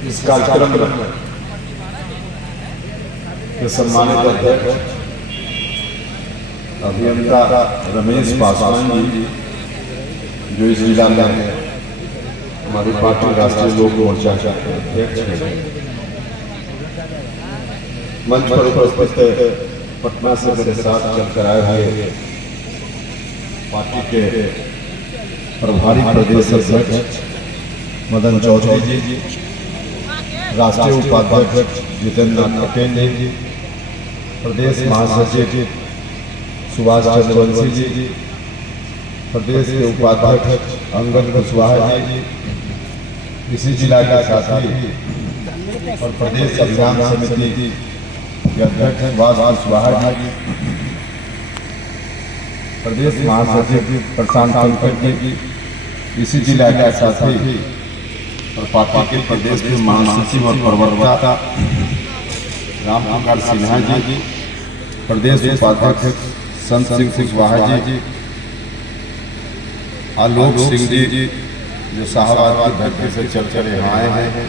इस कार्यक्रम के सम्मानित अध्यक्ष अभियंता रमेश पासवान जी, जो इस जिला में हमारी पार्टी राष्ट्रीय लोक मोर्चा के अध्यक्ष हैं, मंच पर उपस्थित पटना से मेरे साथ चलकर आए हुए पार्टी के प्रभारी प्रदेश अध्यक्ष मदन चौधरी जी, राष्ट्रीय उपाध्यक्ष जितेंद्र पटेल जी, प्रदेश महासचिव सुभाष चंद्र वंशी जी, प्रदेश के उपाध्यक्ष अंगद कुशवाहा जी, इसी जिला के साथी और प्रदेश अभियान समिति के अध्यक्ष सुभाष कुशवाहा जी, प्रदेश महासचिव प्रशांत पंकज जी, इसी जिला के साथी और पार्टी के प्रदेश के महासचिव और प्रवक्ता रामकुमार सिन्हा जी, प्रदेश उपाध्यक्ष संत सिंह कुशवाहा जी, आलोक सिंह जी जो शाहबाद की धरती से चलकर यहाँ आए हैं,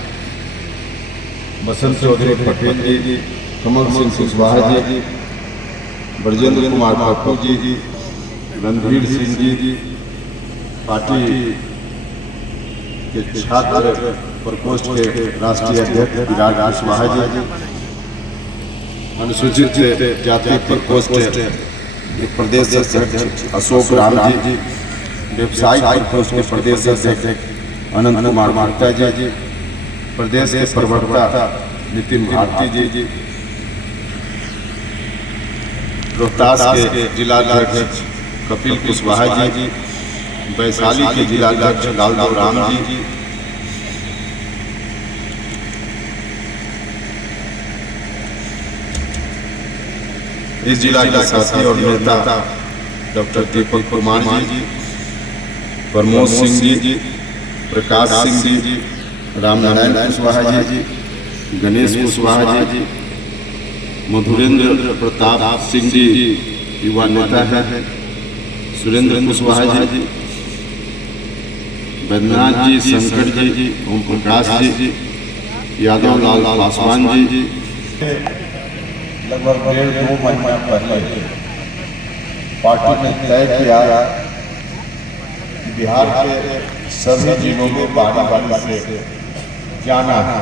बसंत चौधरी पटेल जी, कमल सिंह कुशवाहा जी, ब्रजेंद्र कुमार पप्पू जी, रणधीर सिंह जी, पार्टी के छात्र प्रकोष्ठ के राष्ट्रीय अध्यक्ष विराट कुशवाहा जी, अनुसूचित जाति प्रकोष्ठ के प्रदेश अध्यक्ष अशोक राम जी, व्यवसायिक प्रकोष्ठ के प्रदेश अध्यक्ष अनंत कुमार मार्ता जी, प्रदेश के प्रवक्ता नितिन भारती जी, रोहतास के जिलाध्यक्ष कपिल कुशवाहा जी, वैशाली के जिलाध्यक्ष लालदेव राम जी, इस जिला के साथी और नेता डॉक्टर दीपक कुमार जी, प्रमोद सिंह जी, प्रकाश सिंह जी, रामनारायण कुशवाहा जी, गणेश कुशवाहा जी, मधुरेंद्र प्रताप सिंह जी युवा नेता है, सुरेंद्र कुशवाहा जी, बैद्यनाथ जी, शंकर जी, ओम प्रकाश जी, यादव लाल पासवान जी, लगभग 1.5-2 महीना पहले पार्टी ने तय किया कि बिहार के सभी जिलों में बारी से जाना है,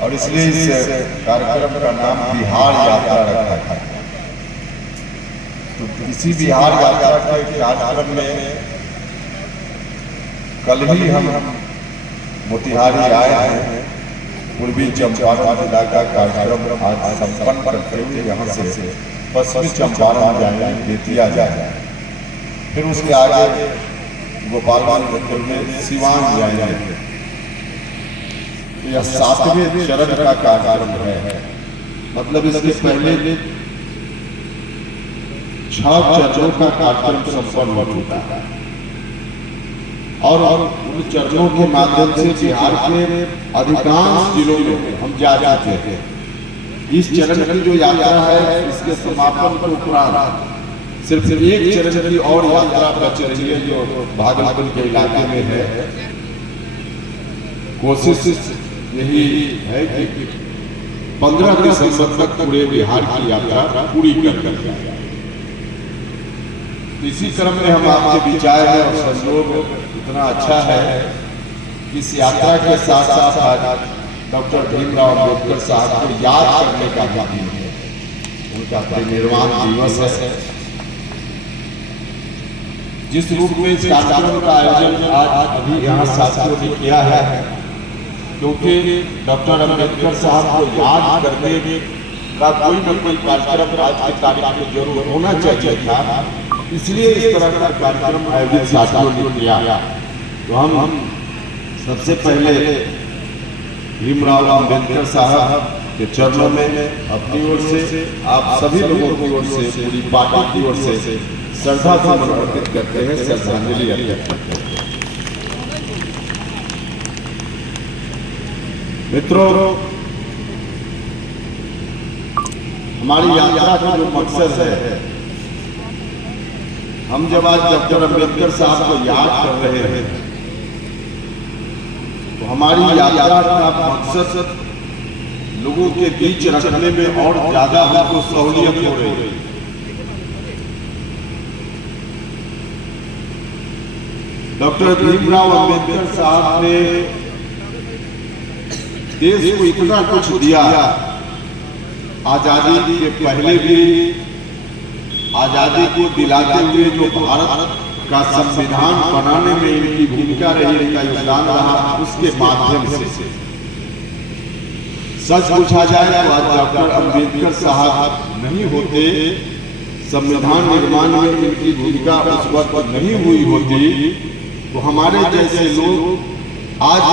और इसलिए इस कार्यक्रम का नाम बिहार यात्रा रखा है। तो इसी बिहार यात्रा के कार्यक्रम में कल ही हम मोतिहारी आए हैं, पूर्वी चंपारण जिला का कार्यक्रम आज संपन्न करते हुए यहाँ से पश्चिमी चंपारण जाएंगे, बेतिया जाएंगे, फिर उसके आगे गोपालगंज होते हुए सिवान जाएंगे। यह 7वें चरण का कार्यक्रम है, मतलब इसके पहले 6 चरणों का कार्यक्रम संपन्न हो चुका है, और उन चरणों के माध्यम से बिहार के अधिकांश जिलों में हम जा चुके हैं। इस चरण की जो यात्रा है, इसके समापन के उपरांत सिर्फ एक चरण की और यात्रा बच रही है, जो भागलपुर के इलाके में है। कोशिश यही है कि 15 दिसंबर तक पूरे बिहार की यात्रा पूरी कर जाए। इसी क्रम में हम आपके विचार है और सहयोग इतना अच्छा है कि इस यात्रा के साथ साथ आज डॉक्टर भीमराव अम्बेडकर साहब को याद करने का दिन है, उनका परिनिर्वाण दिवस है। जिस रूप में इस कार्यक्रम का आयोजन आज अभी यहाँ साथियों ने किया है, क्योंकि डॉक्टर अम्बेडकर साहब को याद करने का कोई न कोई कार्यक्रम आज की तारीख में जरूर होना चाहिए था, इसलिए इस तरह का कार्यक्रम आयोजित साथियों ने किया। तो हम सबसे पहले भीमराव अम्बेडकर साहब के चरणों में अपनी ओर से, आप सभी लोगों की ओर से, पूरी पार्टी की ओर से श्रद्धा समर्पित करते हैं, श्रद्धांजलि अर्पित करते हैं। मित्रों, हमारी यात्रा का जो मकसद है, हम जब आज डॉक्टर अम्बेडकर साहब को याद कर रहे हैं, तो हमारी यात्रा का मकसद लोगों के बीच रखने में और ज्यादा हमको सहूलियत हो रही है। डॉक्टर भीमराव अंबेडकर साहब ने देश को इतना कुछ दिया, आजादी के पहले भी, आजादी को दिलाते हुए जो भारत का संविधान बनाने में इनकी भूमिका रही, इनका योगदान रहा, उसके माध्यम से सच पूछा जाए तो आज डॉक्टर अंबेडकर साहब नहीं होते, संविधान निर्माण में इनकी भूमिका उस वक्त नहीं हुई होती, तो हमारे जैसे लोग आज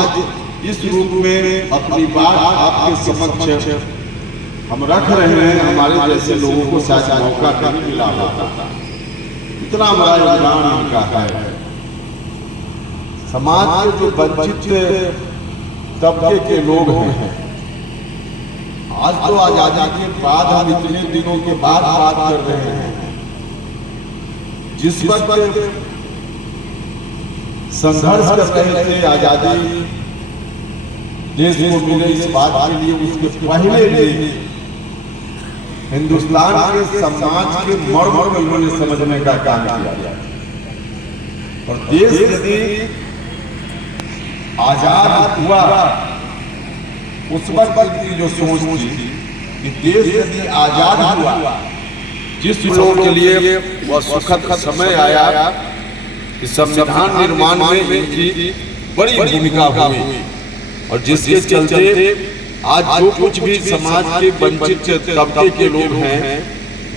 इस रूप में अपनी बात आपके समक्ष हम रख रहे हैं, हमारे जैसे लोगों को शायद मौका नहीं मिला होता। इतना बड़ा योगदान इनका है। समाज के जो वंचित तबके के लोग हैं, आज तो आजादी के बाद हम इतने दिनों के बाद बात कर रहे हैं, जिस वक्त संघर्ष कर रहे थे आजादी देश को मिले इस बात के लिए, उसके पहले भी हिंदुस्तान के समाज के मर्म को इन्होंने समझने का काम किया। और देश यदि आजाद हुआ, उस वक्त की जो सोच थी कि देश यदि आजाद हुआ, जिस लोगों के लिए वह सुखद समय आया कि संविधान निर्माण में इनकी बड़ी भूमिका हुई, और जिसके चलते आज जो कुछ भी समाज के वंचित तबके के लोग हैं,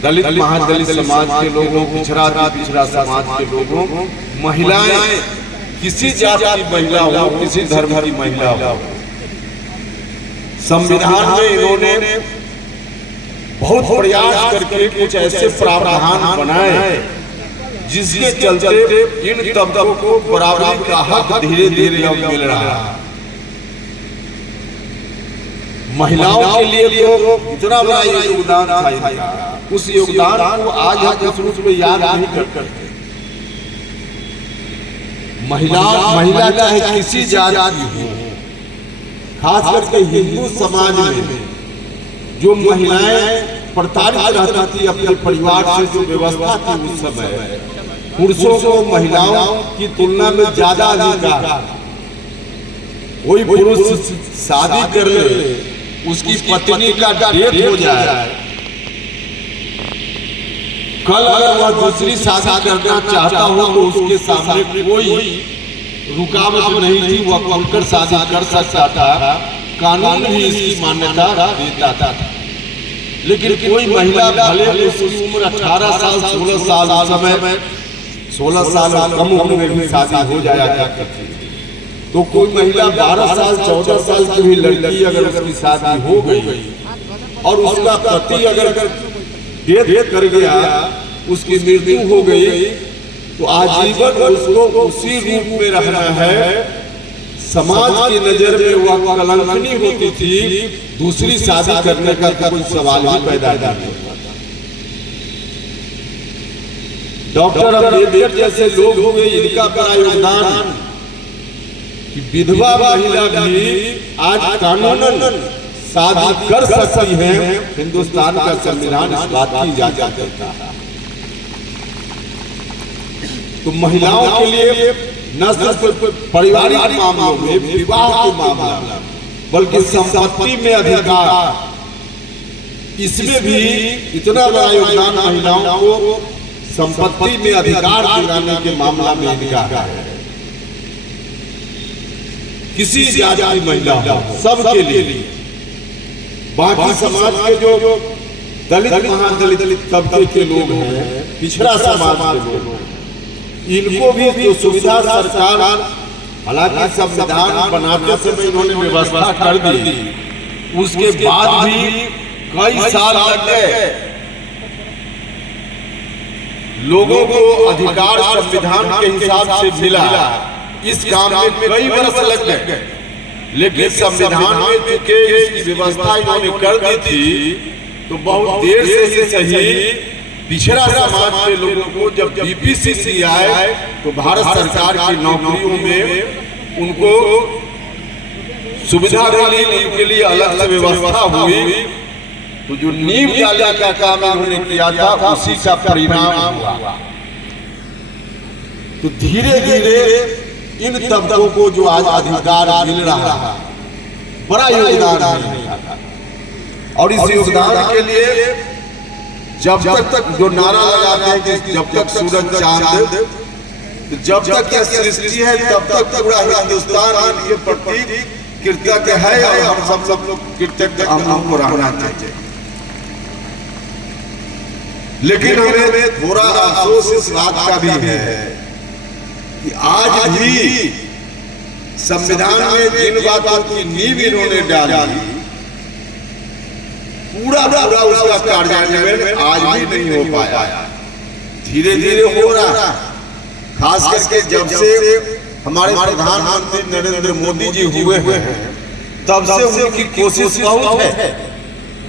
दलित महादलित समाज के लोगों, पिछड़ा समाज के लोगों, महिलाएं, किसी जाति की महिला हो, किसी धर्म की महिला हो, संविधान में इन्होंने बहुत प्रयास करके कुछ ऐसे प्रावधान बनाए जिसके चलते इन तबकों को बराबरी का हक धीरे धीरे मिल रहा है। महिलाओं के लिए तो इतना बड़ा योगदान था, उस योगदान को आज हम उस रूप में याद नहीं करते। महिला चाहे किसी जाति हो, खास करके हिंदू समाज में जो महिलाएं प्रताड़ित रहती थी अपने परिवार से, जो व्यवस्था थी उस समय, पुरुषों को महिलाओं की तुलना में ज्यादा अधिकार। कोई पुरुष शादी कर ले, उसकी पत्नी का डेथ हो जाए, कल अगर वह दूसरी शादी करना चाहता हो तो उसके सामने कोई रुकावट नहीं थी, वह खुलकर शादी कर सकता था, कानून भी इसकी मान्यता देता था। लेकिन कोई महिला भले उसकी उम्र 18 साल 16 साल, समय 16 साल कम उम्र में भी शादी हो जाया करती थी, तो कोई महिला 12 साल 14 साल की भी लड़की अगर उसकी शादी हो गई और उसका पति अगर डेथ कर गया, उसकी मृत्यु हो गई, तो आजीवन उसको उसी रूप में रहना है। समाज की नजर में वह कलंकनी होती थी, दूसरी शादी करने का कोई सवाल ही पैदा नहीं होता। डॉक्टर अंबेडकर जैसे लोग हुए, इनका बड़ा योगदान कि विधवा महिला भी आज कानूनन शादी कर सकती है। हिंदुस्तान का संविधान इस बात की इजाजत देता है। तो महिलाओं के लिए न सिर्फ पारिवारिक मामलों में, विवाह के मामला, बल्कि संपत्ति में अधिकार, इसमें भी इतना बड़ा योगदान महिलाओं को संपत्ति में अधिकार दिलाने के मामला में इनका है। किसी जाति की महिला हो, सबके लिए। बाकी समाज के जो दलित महादलित तबके के लोग हैं, पिछड़ा समाज के लोग, इनको भी जो सुविधा सरकार, हालांकि संविधान बनाते समय इन्होंने व्यवस्था कर दी, उसके बाद भी कई साल लग गए लोगों को अधिकार संविधान के हिसाब से मिला। इस काम में कई वर्ष लग गए, लेकिन संविधान में चूंकि इसकी व्यवस्था इन्होंने कर दी थी, तो बहुत देर से ही सही पिछड़ा समाज के लोगों को जब बीपीसीसी आए, तो भारत सरकार की नौकरियों में उनको सुविधा मिली, उनके लिए अलग से व्यवस्था हुई, तो जो नींव डालने का काम उन्होंने किया था उसी का परिणाम हुआ। तो धीरे धीरे इन तबकों को जो आज अधिकार मिल रहा है, बड़ा योगदान मिल रहा है। और इस योगदान के लिए जब तक जो नारा लगाते हैं कि जब तक सूरज चांद, जब तक यह सृष्टि है तब तक पूरा हिंदुस्तान के प्रति कृतज्ञ है, और हम सब लोग कृतज्ञ हम लोग को रहना चाहिए। लेकिन हमें थोड़ा अफसोस इस बात का भी है कि आज भी संविधान में जिन बातों की नींव इन्होंने डाली, पूरा उसका कार्यान्वयन आज भी नहीं हो पाया। धीरे धीरे हो रहा, खास करके जब से हमारे प्रधानमंत्री नरेंद्र मोदी जी हुए हैं तब से उनकी कोशिश बहुत है,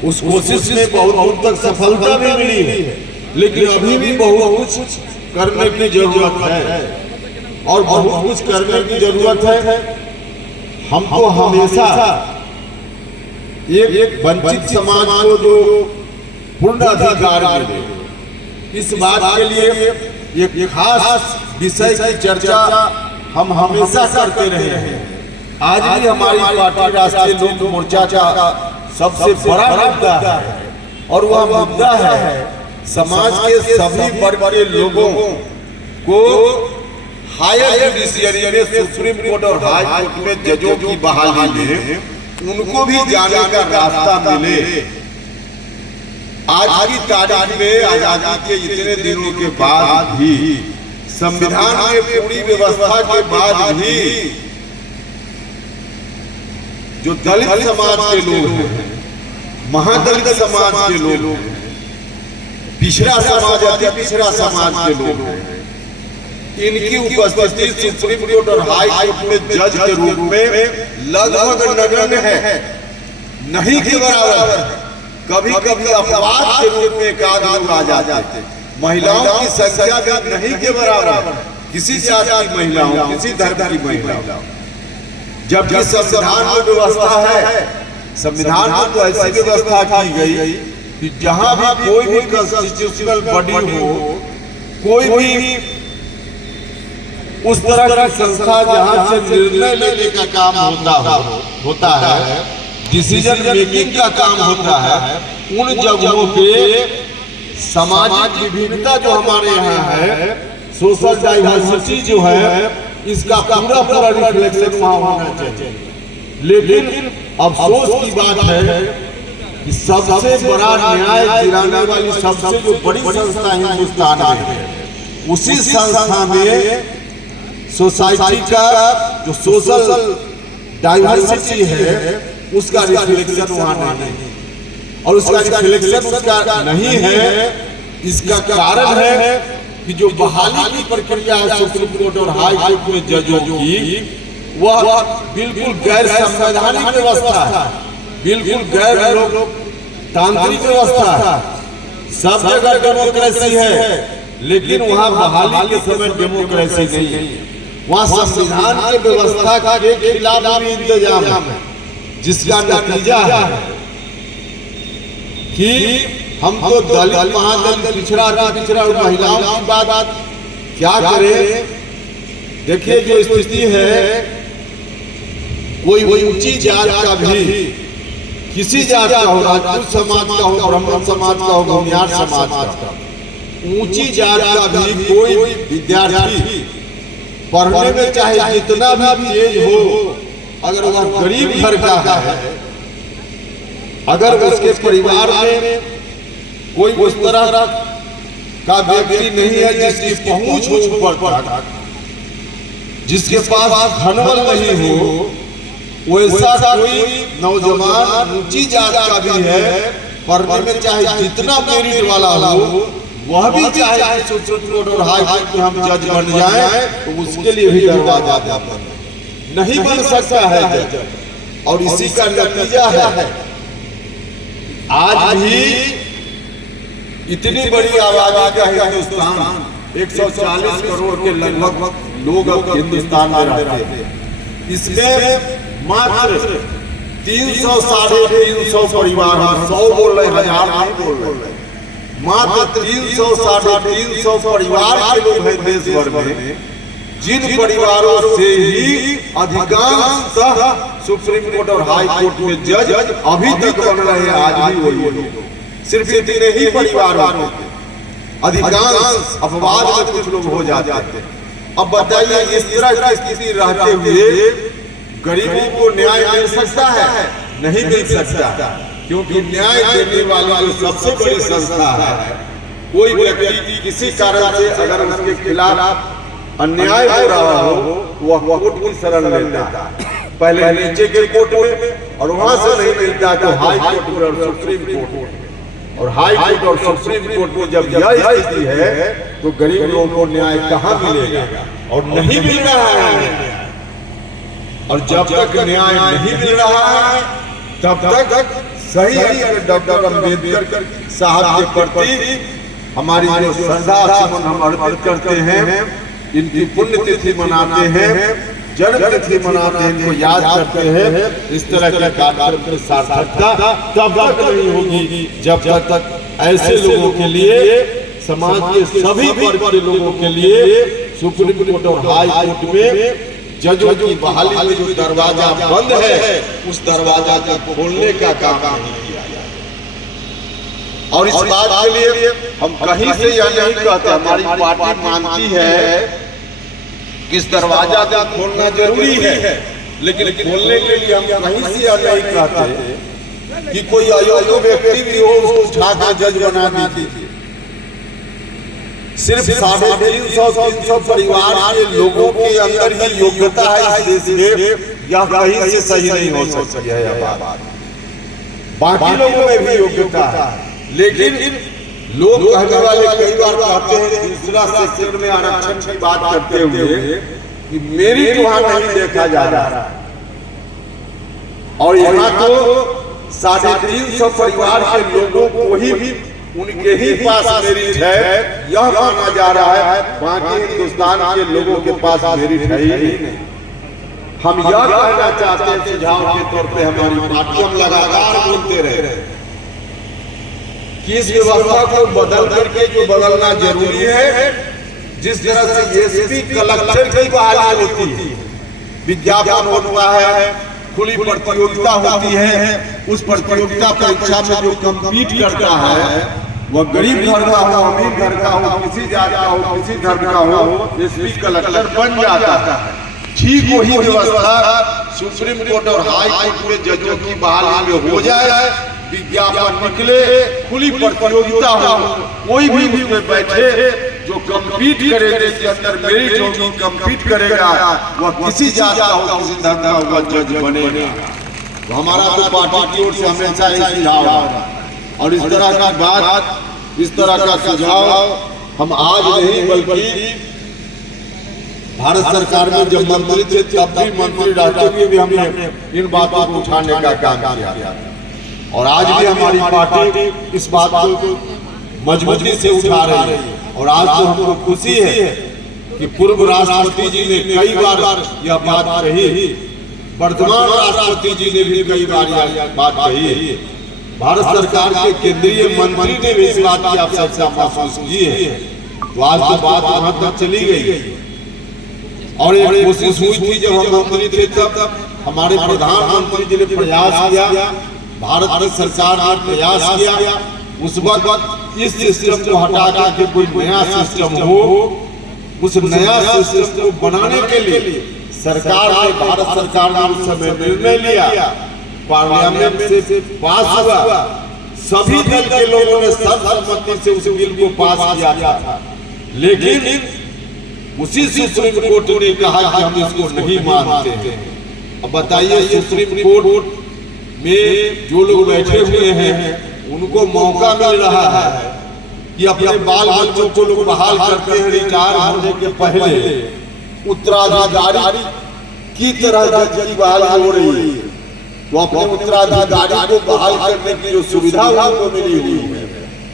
उस कोशिश में बहुत दूर तक सफलता भी मिली है, लेकिन अभी भी बहुत कुछ करने की जरूरत है, और बहुत कुछ करने की जरूरत है। हमको हमेशा एक वंचित समाज को जो पूर्ण अधिकार मिले, इस बात के लिए एक खास विषय की चर्चा हम हमेशा करते रहे हैं। आज भी हमारी पार्टी राष्ट्रीय लोक मोर्चा का सबसे बड़ा मुद्दा है, और वह मुद्दा है समाज के सभी वर्ग के लोगों को हायर जुडिशियरी में, सुप्रीम कोर्ट और हाई कोर्ट में जजों की बहाली में उनको भी जाने का रास्ता मिले। आज की तारीख में आजादी के इतने दिनों के बाद भी, संविधान में पूरी व्यवस्था के बाद भी, जो दलित समाज के लोग हैं, महादलित समाज के लोग हैं, पिछड़ा समाज, अति पिछड़ा समाज के लोग हैं, इनकी उपस्थिति सुप्रीम कोर्ट और हाई कोर्ट में जज के रूप में लगभग नगण्य है, नहीं के बराबर। कभी कभी अपवाद के रूप में एक आध लोग आ जाते, महिलाओं की संख्या भी नहीं के बराबर, किसी जाति की महिलाओं, किसी धर्म की महिलाओं, जबकि संविधान में व्यवस्था है। संविधान में तो ऐसी व्यवस्था की गई कि जहां भी कोई भी कॉन्स्टिट्यूशनल बॉडी हो, कोई भी उस तरह की संस्था जहां से निर्णय लेने का काम होता है, डिसीजन मेकिंग का काम होता है, उन जगहों पे सामाजिक विभिन्नता जो हमारे यहाँ है, सोशल डाइवर्सिटी जो है, इसका पूरा रिफ्लेक्शन वहां होना चाहिए। लेकिन अफसोस की बात है कि सबसे बड़ा न्याय दिलाने वाली सबसे जो बड़ी संस्था हिंदुस्तान में है, उसी संस्था में सोसाइटी का जो सोशल डाइवर्सिटी है उसका रिफ्लेक्शन वहां नहीं है, और उसका रिफ्लेक्शन उसका नहीं है। इसका कारण है कि जो बहाली की प्रक्रिया है सुप्रीम कोर्ट और हाई कोर्ट में जजों की, वह बिल्कुल गैर संवैधानिक व्यवस्था है, बिल्कुल गैर लोकतांत्रिक व्यवस्था है। सब जगह डेमोक्रेसी है, लेकिन वहाँ बहाली के समय डेमोक्रेसी नहीं है, वहाँ संविधान की व्यवस्था के खिलाफ भी इंतजाम है, जिसका नतीजा है कि हम तो दलित, महादलित, पिछड़ा और महिलाओं की बात क्या करें। देखिए जो स्थिति है, कोई ऊंची जात का भी, किसी जात का हो, राजपूत समाज का हो, ब्राह्मण समाज का हो, भूमिहार समाज का, ऊंची जात का भी कोई विद्यार्थी पढ़ने में चाहे जितना भी तेज हो, अगर वह गरीब घर का है, अगर उसके परिवार में कोई उस तरह का व्यक्ति नहीं है जिसकी पहुंच हो ऊपर तक, जिसके पास धनबल नहीं हो, वैसा कोई नौजवान ऊंची जात का भी है, पढ़ने में चाहे जितना मेरिट वाला हो, वह भी चाहे सुप्रीम कोर्ट और हाई कोर्ट में हम जज बन जाएं, तो उसके लिए भी दरवाजा नहीं बन सकता है जज। और इसी का नतीजा है आज भी इतनी बड़ी आबादी का हिंदुस्तान, 140 करोड़ के लगभग लोग अब हिंदुस्तान में रहते हैं। इसमें मात्र 300 साढ़े 300 परिवार, 100 बोल रहे, 1000 नहीं बोल रहे, मात्र 300 साढ़े 300 परिवार के लोग हैं देश भर में, जिन परिवारों से ही अधिकांशतः सुप्रीम कोर्ट और हाई कोर्ट में जज अभी तक बन रहे हैं, आज भी वही लोग, सिर्फ इतने ही परिवारों के अधिकांश अपवाद में कुछ लोग हो जाते हैं। अब बताइए, इस तरह की स्थिति रहते हुए गरीबों को न्याय मिल सकता है? नहीं मिल सकता, क्योंकि न्याय देने वाली जो सबसे बड़ी संस्था है, कोई व्यक्ति किसी कारण से अगर उसके खिलाफ अन्याय हो रहा हो, वह कोर्ट की शरण लेता है, पहले नीचे के कोर्ट में, और वहां से नहीं मिलता तो हाई कोर्ट में और सुप्रीम कोर्ट में, और हाई कोर्ट और सुप्रीम कोर्ट में जब यह स्थिति है तो गरीब लोगों को न्याय कहाँ मिलेगा? और नहीं मिल रहा है। और जब तक न्याय नहीं मिल रहा है तब तक सही है डॉक्टर अम्बेडकर साहब के प्रति हमारी जो श्रद्धा सुमन हम अर्पित करते हैं, इनकी पुण्यतिथि मनाते हैं, जन्मतिथि मनाते हैं, इनको याद करते हैं, इस तरह के कार्यक्रम की सार्थकता तब तक नहीं होगी जब तक ऐसे लोगों के लिए, समाज के सभी वर्ग के लोगों के लिए सुप्रीम कोर्ट और हाई कोर्ट में जजों की बहाली में जो दरवाजा बंद है, उस दरवाजा को खोलने का काम नहीं किया जाए। और इस बात के लिए हम कहीं से यह नहीं कहते, हमारी पार्टी मानती है कि इस दरवाजा को खोलना जरूरी है, लेकिन खोलने के लिए हम कहीं से यह नहीं कहते कि कोई अयोग्य व्यक्ति भी हो उसको उठाकर जज बना दीजिए। सिर्फ 350 परिवार के लोगों के अंदर ही योग्यता है इस देश में, यह कहीं से सही नहीं हो सकती है यह बात। बाकी लोगों में भी योग्यता है, लेकिन लोग कहने वाले कई बार कहते हैं दूसरा सेक्टर में आरक्षण की बात करते हुए कि मेरिट वहां नहीं देखा जा रहा, और यहाँ तो 350 परिवार के लोगों को ही उनके ही पास मेरिट है, यह माना जा रहा है, बाकी हिंदुस्तान के लोगों के पास मेरिट है ही नहीं। हम यह कहना चाहते हैं, सुझाव के तौर पे हमारी पार्टी हम लगातार बोलते रहे कि इस व्यवस्था को बदल करके जो बदलना जरूरी है, जिस तरह से एसपी कलेक्टर की बहाली होती है, विज्ञापन होता है, खुली प्रतियोगिता होती है, उस प्रतियोगिता परीक्षा में जो कम्पीट करता है वह गरीब घर का हो, अमीर घर का हो, किसी जात का हो, किसी धर्म का हो, एसपी कलेक्टर बन जाता है। ठीक वही व्यवस्था सुप्रीम कोर्ट और हाई कोर्ट में जजों की बहाली में हो जाए, विज्ञापन निकले, खुली प्रतियोगिता हो, कोई भी उसमें बैठे जो कम्पीट करे, जिसके अंदर मेरिट होगी, कम्पीट करेगा, वह किसी जात का हो, किसी धर्म का होगा, जज बनेगा। तो हमारा तो पार्टी की ओर से हमेशा यही सुझाव है, और इस तरह की बात, इस तरह का सुझाव हम आज नहीं बल्कि भारत सरकार में जब मंत्री थे तब भी मंत्री रहते हुए भी हमने इन बातों को उठाने का काम किया, और आज भी हमारी पार्टी इस बात को मजबूती से उठा रही है। और आज तो हमको खुशी है कि पूर्व राष्ट्रपति जी ने कई बार यह बात कही, वर्तमान राष्ट्रपति जी ने भी कई बार यह बात कही, भारत सरकार के केंद्रीय मंत्री ने भी इस बात की आवश्यकता महसूस की है। तो आज तो बात वहां तक चली गई, और एक कोशिश हुई थी जब हम मंत्री थे तब हमारे प्रधानमंत्री जी ने प्रयास किया, भारत की सरकार ने प्रयास किया, उस वक्त इस सिस्टम को हटा करके कोई नया सिस्टम हो, उस नया सिस्टम को बनाने के लिए सरकार ने, भारत सरकार ने उस समय निर्णय लिया, पार्लियामेंट से पास हुआ, सभी दल के लोगों ने सर्वसम्मति से उस बिल को पास किया था, लेकिन उसी सुप्रीम कोर्ट ने कहा कि हम इसको नहीं मानते हैं। अब बताइए, सुप्रीम कोर्ट में जो लोग बैठे हुए हैं उनको मौका मिल रहा है कि अपने बाल बच्चों को लोग बहाल करते हैं, रिटायर होने के पहले उत्तराधिकारी की तरह जज की बहाली हो रही है, तो अपने उत्तराधिकारी को बहाल करने की जो सुविधा उनको मिली हुई है,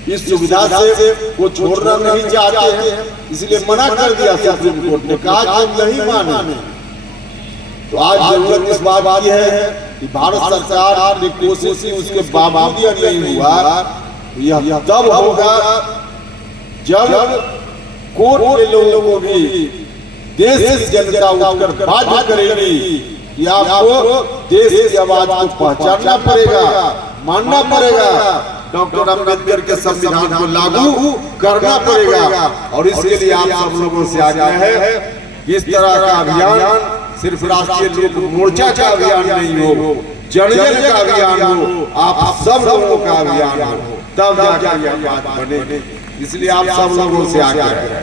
इस सुविधा से वो छोड़ना नहीं चाहते हैं, इसलिए मना कर दिया सुप्रीम कोर्ट ने, कहा कि हम नहीं माने। तो आज जरूरत इस बात की है कि भारत सरकार ने कोशिश की, उसके बावजूद यह नहीं हुआ। यह तब होगा जब कोर्ट के लोगों को भी देश की जनता उठकर बाध्य करेगी कि आपको देश की आवाज को पहचानना पड़ेगा, मानना पड़ेगा, डॉक्टर अम्बेडकर के संविधान को लागू करना पड़ेगा। और इसके लिए आप सब लोगों से आग्रह है कि इस तरह का अभियान सिर्फ राष्ट्रीय लोक मोर्चा का अभियान नहीं हो, जन जन का अभियान हो, आप सब लोगों का अभियान हो, तब जाकर यह बात बने। इसलिए आप सब लोगों से आग्रह है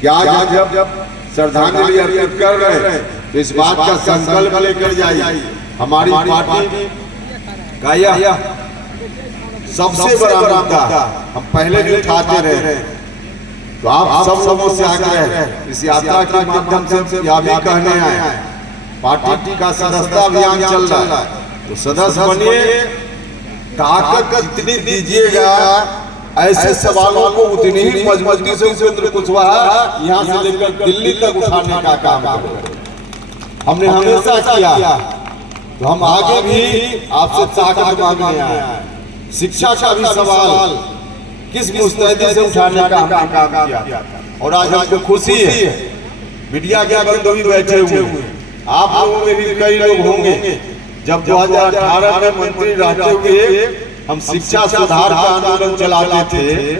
कि आज जब श्रद्धांजलि अर्पित कर रहे हैं तो इस बात का संकल्प लेकर जाइए। हमारी पार्टी का यह सबसे बड़ा मुद्दा हम पहले भी उठाते रहे। तो आप सब लोगों से आग्रह है, इस यात्रा के माध्यम से यह भी कहने आए, पार्टी का सदस्यता अभियान चल रहा है, तो सदस्य बनिए, ताकत जितनी दीजिएगा ऐसे सवालों को उतनी ही मजबूती से उपेंद्र कुशवाहा यहाँ से लेकर दिल्ली तक उठाने का काम करें। हमने हमेशा किया, तो हम आगे भी आपसे ताकत मांगने आए। शिक्षा का भी सवाल किस मुस्तैदी से उठाने का हमने काम किया, और आज हमको खुशी है मीडिया के बंधु भी बैठे हुए हैं, आप लोगों में भी कई लोग होंगे। जब 2018 में मंत्री रहते हुए हम शिक्षा सुधार का आंदोलन चलाते थे,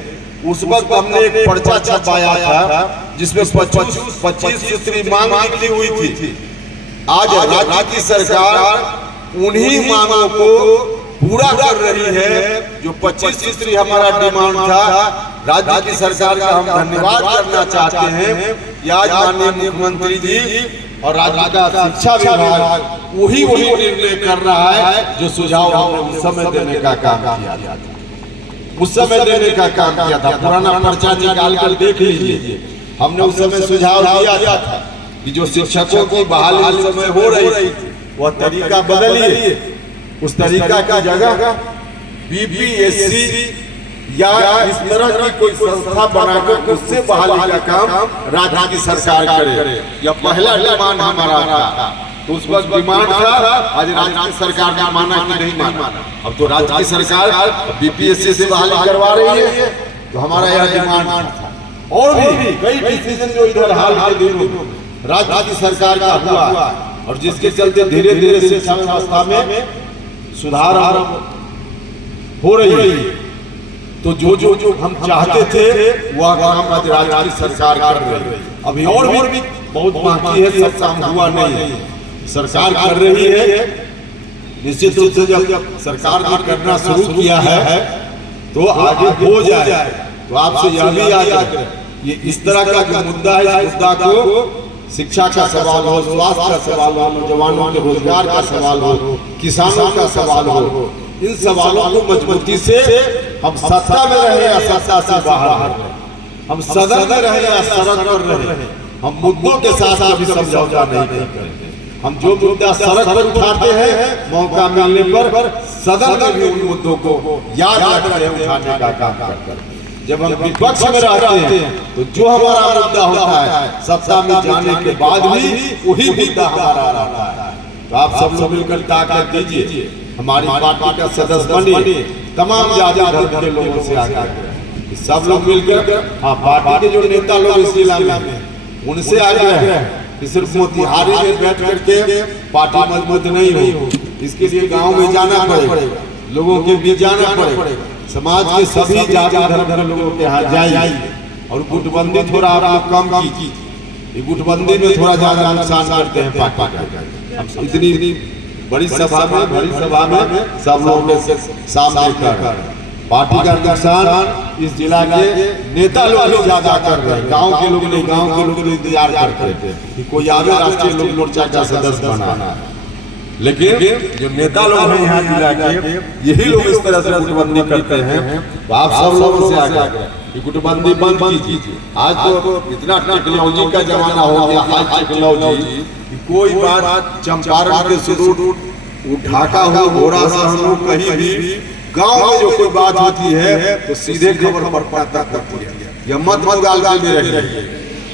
उस वक्त हमने एक पर्चा छपाया था जिसमें 25 सूत्री मांग लिखी हुई थी। आज राज्य की सरकार उन्हीं मांगों को पूरा कर रही है जो 25 सूत्री हमारा डिमांड था। राज्य की सरकार का हम धन्यवाद करना चाहते हैं कि आज माननीय मुख्यमंत्री जी और राज्य का शिक्षा विभाग वही निर्णय कर रहा है जो सुझाव हमने उस समय देने का काम किया था। उस समय देने का काम किया था, पुराना पर्चा निकाल कर देख लीजिए। हमने उस समय सुझाव दिया था कि जो शिक्षकों की बहाली उस समय हो रही थी वह तरीका बदलिए, उस तरीका की जगह बीपीएससी या इस तरह की कोई संस्था बनाकर उससे बहाली का काम राज्य की सरकार करे। यह पहला डिमांड हमारा था, तो उस वक्त डिमांड था। आज राज्य की सरकार ने माना कि नहीं माना, अब तो राज्य की सरकार बीपीएससी से बहाली करवा रही है, तो हमारा यह डिमांड था। और भी कई डिसीजन जो इधर हाल के दिनों राज्य की सरकार का हुआ, और जिसके चलते धीरे धीरे शिक्षा व्यवस्था में सुधार हो रही है। तो जो हम चाहते थे वह काम आज राज्य की सरकार कर रही है। अभी और भी बहुत बाकी है, सब काम हुआ नहीं, सरकार कर रही है। निश्चित रूप से जब सरकार ने करना शुरू किया है तो आगे हो जाए। तो आपसे यह भी याद है, ये इस तरह का जो मुद्दा है, इस मुद्दा को शिक्षा का सवाल हो, स्वास्थ्य का सवाल हो, नौजवानों के रोजगार का सवाल हो, किसानों का सवाल हो, इन सवालों को मजबूती से हम सत्ता में रहे या सत्ता से बाहर रहे, हम सदन में रहे या सड़क पर रहे, हम मुद्दों के साथ कभी समझौता नहीं करते। हम जो मुद्दा सड़क पर उठाते हैं, मौका मिलने पर सदन में भी उन मुद्दों को याद रखते हैं, उठाने का काम करते हैं। जब हम विपक्ष में रहते हैं तो जो हमारा मुद्दा होता है सत्ता में जाने के बाद भी वही मुद्दा हमारा रहता है। तो आप सब लोग मिलकर ताकत दीजिए, हमारी पार्टी का सदस्य बनिए, तमाम जाति धर्म के लोगों से आगे सब लोग मिलकर, हाँ पार्टी के जो नेता लोग इस जिला में उनसे आगे कि सिर्फ मोतिहारी में बैठ करके पार्टी मजबूत नहीं हो, इसके लिए गाँव में जाना पड़ेगा, लोगों के बीच जाना पड़ेगा, समाज के सभी जाति धर्म लोगों के हाथ जाइए। और गुटबंदी थोड़ा आप लोग कम कीजिए, गुटबंदी में थोड़ा ज्यादा नुकसान करते हैं पार्टी का। हम इतनी बड़ी सभा में सब लोगों के सामने कर पार्टी का नुकसान इस जिला के नेता लोग ज्यादा कर रहे हैं, गांव के लोग नहीं। गांव के लोग इंतजार करते हैं कि कोई आगे राष्ट्रीय लोक मोर्चा का सदस्य बना, लेकिन जो नेता लोग हैं यहाँ जिला के, यही लोग इस तरह से गुटबंदी करते हैं। तो आप सब लोगों से आगे गुटबंदी बंद कीजिए। आज तो इतना टेक्नोलॉजी का जमाना हो गया, हाई टेक्नोलॉजी, कोई बात चंपारण के शुरू ढाका हो, घोड़ा सहन हो, कहीं भी गांव में जो कोई बात होती है तो सीधे खबर पर पता करती है। यह मत गाल में रहिए,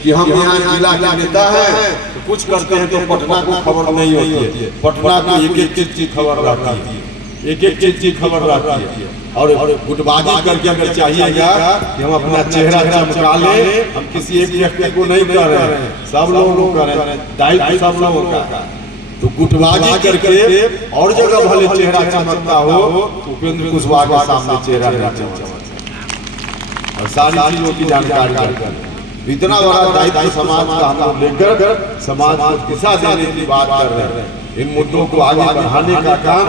कि हम यहाँ जिला के नेता हैं तो कुछ करते हैं तो पटना को खबर नहीं होती है। पटना को एक एक चीज की खबर रहती है, एक एक चीज की खबर रहती है। और गुटबाजी करके अगर चाहिएगा कि हम अपना चेहरा चमका लें, हम किसी एक व्यक्ति को नहीं कर रहे हैं, सब लोगों को कर रहे हैं, दायित्व सब लोगों का। तो गुटबाजी करके और जगह भले चेहरा चमकता हो, उपेंद्र कुशवाहा के सामने चेहरा नहीं चमकता। और सारी चीजों की जानकारी कर इतना बड़ा दायित्व समाज का हम लोग लेकर समाज को दिशा देने की बात कर रहे हैं। इन मुद्दों को आगे बढ़ाने का काम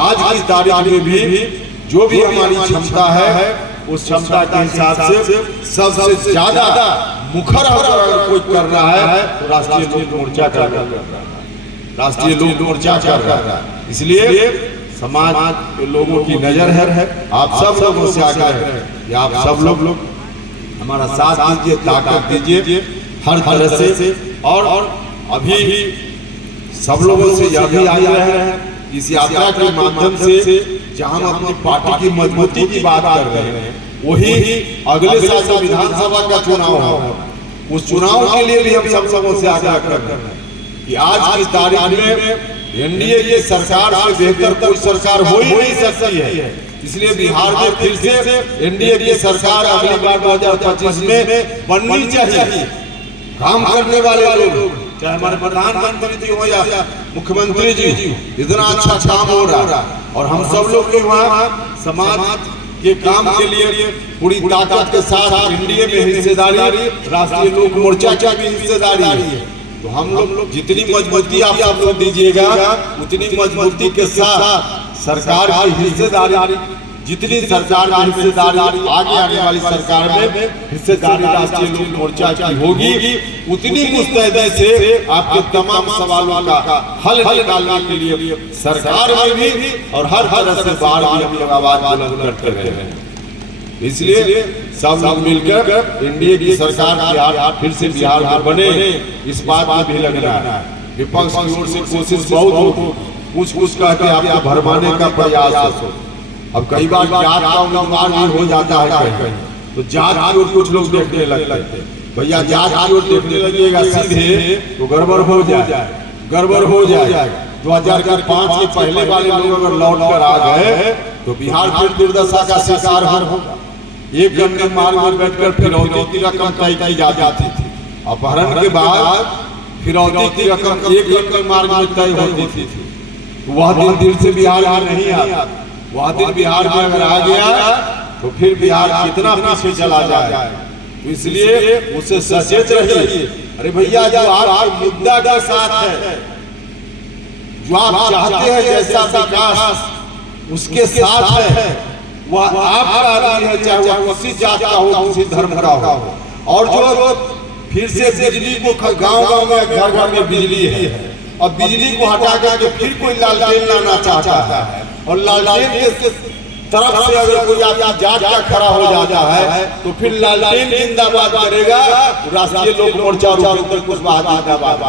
आज की तारीख में भी जो भी हमारी क्षमता है उस क्षमता के हिसाब से सबसे ज्यादा मुखर होकर अगर कोई कर रहा है तो राष्ट्रीय लोक मोर्चा कर रहा है, राष्ट्रीय लोक मोर्चा कर रहा है। इसलिए समाज के लोगों की नजर है, आप सब लोगों से आग्रह है कि आप सब लोग हमारा साथ दीजिए, ताकत दीजिए हर तरह से। और अभी सब लोगों से यह भी आग्रह है इस यात्रा के माध्यम से जहां हम अपनी पार्टी की मजबूती की बात कर रहे हैं, वही अगले साल जो विधानसभा का चुनाव होगा उस चुनाव के लिए भी हम सब लोगों से आग्रह कर रहे हैं कि आज की तारीख में एनडीए की सरकार से बेहतर कोई सरकार हो ही नहीं सकती है। इसलिए बिहार में फिर से एनडीए की सरकार अगली बार 2025 में बननी चाहिए। काम करने वाले लोग, चाहे हमारे प्रधानमंत्री जी हो या मुख्यमंत्री जी, इतना अच्छा काम हो रहा है और हम सब लोग के वहाँ समाज के काम के लिए पूरी ताकत के साथ एनडीए में हिस्सेदारी, राष्ट्रीय लोक मोर्चा की भी हिस्सेदारी है। तो हम लोग जितनी मजबूती आप सब लोग दीजिएगा उतनी मजबूती के साथ सरकार की हिस्सेदारी, जितनी सरकार की हिस्सेदारी आगे आने वाली सरकार में हिस्सेदारी राष्ट्रीय लोक मोर्चा की होगी, उतनी मुस्तैदी से आपके तमाम सवालों का हल निकालने के लिए सरकार में भी और हर तरह से बाहर भी हम लोग आवाज बुलंद करते रहे हैं। इसलिए सब लोग मिलकर एनडीए की सरकार फिर से बिहार में बने, इस बात में भी लग रहा है। विपक्ष की ओर से कोशिश बहुत हो, कुछ कह के आपको भरमाने का प्रयास हो। अब कई बार जात का उम्मीदवार भी हो जाता है कहीं, तो जात की ओर कुछ लोग देखने लगते हैं। भैया जात की ओर देखने लगिएगा सीधे तो गड़बड़ हो जाए, गड़बड़ हो जाए। 2005 के पहले वाले लोग अगर लौट कर आ गए तो बिहार फिर दुर्दशा का शिकार होगा। एक गंगा मार्ग में बैठकर फिरौती की रकम तय की जाती थी, अपहरण के बाद फिरौती की रकम एक गंगा मार्ग में तय होती थी। वह दिन दिल से बिहार में नहीं आता, वह दिन बिहार में अगर आ गया तो फिर बिहार कितना पीछे चला जाए। तो इसलिए उससे सचेत रहिए। अरे भैया जो आप मुद्दा के साथ है, जो आप चाहते हैं जैसा विकास उसके साथ है, वह आपका आदमी है, चाहे वह किसी जात का हो, किसी धर्म का हो। और जो फिर से बिजली को गांव-गांव में घर घर में बिजली है, और बिजली को हटा करके फिर कोई लालटेन लाना चाहता है, और लालटेन के तरफ से अगर कोई आपकी जात का खड़ा हो जाता है तो फिर लालटेन जिंदाबाद करेगा, राष्ट्रीय लोक मोर्चा और उपेंद्र कुशवाहा जिंदाबाद।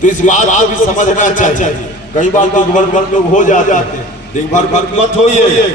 तो इस बात को भी समझना चाहिए। कई बार दिग्भ्रमित लोग हो जाते हैं, दिग्भ्रमित मत होइए।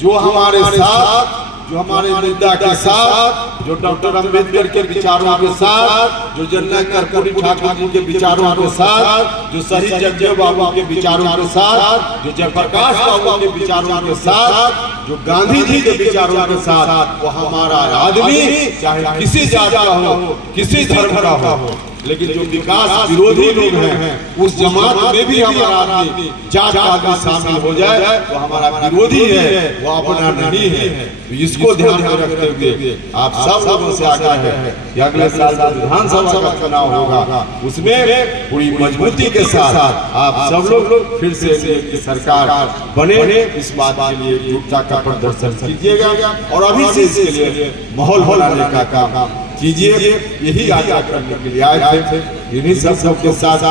जो हमारे साथ, जो हमारे मुद्दा के साथ, जो डॉक्टर अंबेडकर के विचारों के साथ, जो जननायक कर्पूरी ठाकुर जी के विचारों के साथ, जो शहीद जगदेव बाबू के विचारों के साथ, जो जयप्रकाश बाबू के विचारों के साथ, जो गांधी जी के विचारों के साथ, वो हमारा आदमी चाहे किसी जात का हो, किसी धर्म का हो, लेकिन जो विकास विरोधी लोग हैं उस जमात में भी हमारा आदमी जात का शामिल हो जाए तो हमारा विरोधी है, वो अपना नहीं है। तो इसको ध्यान में रखते हुए आप सब लोगों से आग्रह है कि अगले साल विधानसभा का चुनाव होगा, उसमें पूरी मजबूती के साथ आप सब लोग फिर से की सरकार बने, इस बात के लिए एकजुटता का प्रदर्शन कीजिएगा और अभी से इसके लिए माहौल बनाने का काम कीजिए। यही आग्रह करने के लिए आए थे। इन्हीं सब के साथ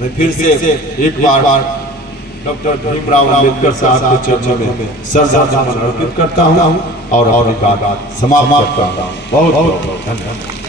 मैं फिर से एक बार डॉक्टर भीमराव अम्बेडकर साहब के चरणों में श्रद्धांजलि अर्पित करता हूँ और अपनी बात समाप्त करता हूँ। बहुत बहुत धन्यवाद।